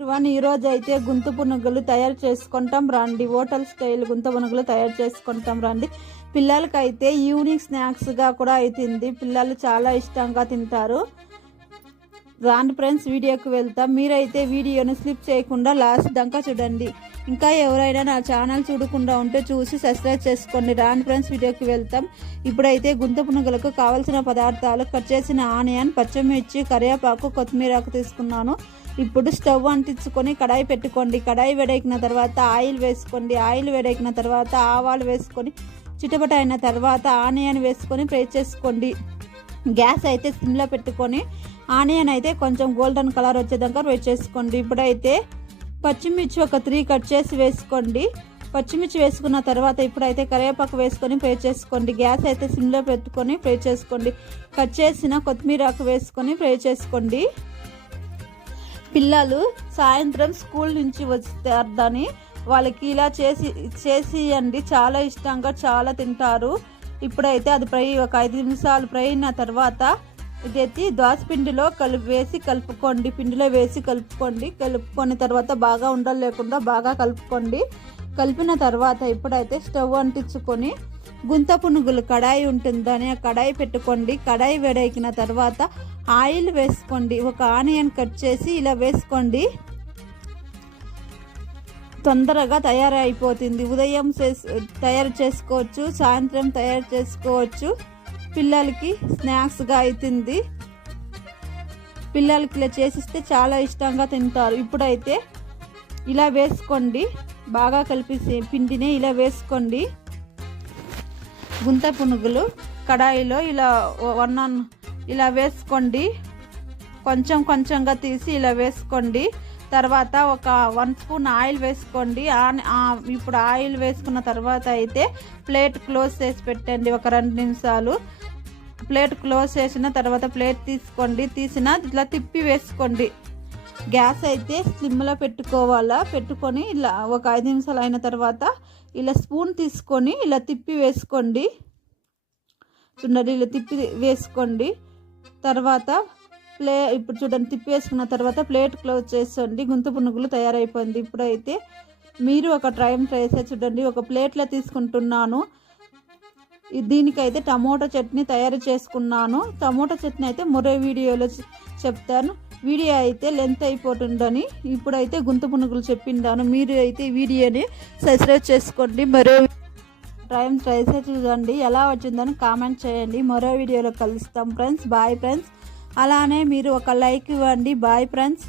ఈ రోజు అయితే గుంత పునుగులు తయారు చేసుకుంటాం రండి. హోటల్ స్టైల్ గుంత పునుగులు తయారు చేసుకుంటాం రండి. పిల్లలకైతే ఈవినింగ్ స్నాక్స్గా కూడా అవుతుంది. పిల్లలు చాలా ఇష్టంగా తింటారు. రాండి ఫ్రెండ్స్, వీడియోకి వెళ్తాం. మీరైతే వీడియోని స్లిప్ చేయకుండా లాస్ట్ దాకా చూడండి. ఇంకా ఎవరైనా నా ఛానల్ చూడకుండా ఉంటే చూసి సబ్స్క్రైబ్ చేసుకోండి. రాండి ఫ్రెండ్స్, వీడియోకి వెళ్తాం. ఇప్పుడైతే గుంత పునుగులకు కావాల్సిన పదార్థాలు: కట్ చేసిన ఆనియన్, పచ్చిమిర్చి, కరివేపాకు, కొత్తిమీరకు తీసుకున్నాను. ఇప్పుడు స్టవ్ అంటించుకొని కడాయి పెట్టుకోండి. కడాయి వేడెక్కిన తర్వాత ఆయిల్ వేసుకోండి. ఆయిల్ వేడెక్కిన తర్వాత ఆవాలు వేసుకొని చిటపట అయిన తర్వాత ఆనియన్ వేసుకొని ఫ్రై చేసుకోండి. గ్యాస్ అయితే సిమ్లో పెట్టుకొని ఆనియన్ అయితే కొంచెం గోల్డెన్ కలర్ వచ్చేదాకా ఫ్రై చేసుకోండి. ఇప్పుడైతే పచ్చిమిర్చి ఒక 3 కట్ చేసి వేసుకోండి. పచ్చిమిర్చి వేసుకున్న తర్వాత ఇప్పుడైతే కరివేపాకు వేసుకొని ఫ్రై చేసుకోండి. గ్యాస్ అయితే సిమ్లో పెట్టుకొని ఫ్రై చేసుకోండి. కట్ చేసిన కొత్తిమీరకు వేసుకొని ఫ్రై చేసుకోండి. పిల్లలు సాయంత్రం స్కూల్ నుంచి వస్తారని వాళ్ళకి ఇలా చేసియండి. చాలా ఇష్టంగా చాలా తింటారు. ఇప్పుడైతే అది ఫ్రై ఒక 5 నిమిషాలు ఫ్రై అయిన తర్వాత ఇదైతే దోసపిండిలో కలుపుకోండి. పిండిలో వేసి కలుపుకొని తర్వాత బాగా ఉండలు లేకుండా బాగా కలుపుకోండి. కలిపిన తర్వాత ఇప్పుడైతే స్టవ్ అంటించుకొని గుంత పునుగులు కడాయి ఉంటుందని ఆ కడాయి పెట్టుకోండి. కడాయి వేడెక్కిన తర్వాత ఆయిల్ వేసుకోండి. ఒక ఆనియన్ కట్ చేసి ఇలా వేసుకోండి. తొందరగా తయారైపోతుంది. ఉదయం తయారు చేసుకోవచ్చు, సాయంత్రం తయారు చేసుకోవచ్చు. పిల్లలకి స్నాక్స్గా అవుతుంది. పిల్లలకి ఇలా చేసిస్తే చాలా ఇష్టంగా తింటారు. ఇప్పుడైతే ఇలా వేసుకోండి. బాగా కలిపి పిండిని ఇలా వేసుకోండి. గుంత పునుగులు కడాయిలో ఇలా వేసుకోండి. కొంచెంగా తీసి ఇలా వేసుకోండి. తర్వాత ఒక 1 స్పూన్ ఆయిల్ వేసుకోండి. ఇప్పుడు ఆయిల్ వేసుకున్న తర్వాత అయితే ప్లేట్ క్లోజ్ చేసి పెట్టండి ఒక 2 నిమిషాలు. ప్లేట్ క్లోజ్ చేసిన తర్వాత ప్లేట్ తీసిన ఇట్లా తిప్పి వేసుకోండి. గ్యాస్ అయితే స్లిమ్లో పెట్టుకొని ఇలా ఒక 5 నిమిషాలు అయిన తర్వాత ఇలా స్పూన్ తీసుకొని ఇలా తిప్పి వేసుకోండి. చూడండి, ఇలా తిప్పి వేసుకోండి. తర్వాత ఇప్పుడు చూడండి, తిప్పి వేసుకున్న తర్వాత ప్లేట్ క్లోజ్ చేసండి. గుంత పునుగులు తయారైపోయింది. ఇప్పుడైతే మీరు ఒక ట్రై చేసి చూడండి. ఒక ప్లేట్లో తీసుకుంటున్నాను. దీనికైతే టమోటా చట్నీ తయారు చేసుకున్నాను. టమోటా చట్నీ అయితే మరో వీడియోలో చెప్తాను. వీడియో అయితే లెంత్ అయిపోతుందని ఇప్పుడైతే గుంత పునుగులు చెప్పిండాను. మీరు అయితే వీడియోని సబ్స్క్రైబ్ చేసుకోండి. మరో ట్రై చేసి చూడండి. ఎలా వచ్చిందని కామెంట్ చేయండి. మరో వీడియోలో కలుస్తాం ఫ్రెండ్స్. Bye friends. అలానే మీరు ఒక లైక్ ఇవ్వండి. Bye friends.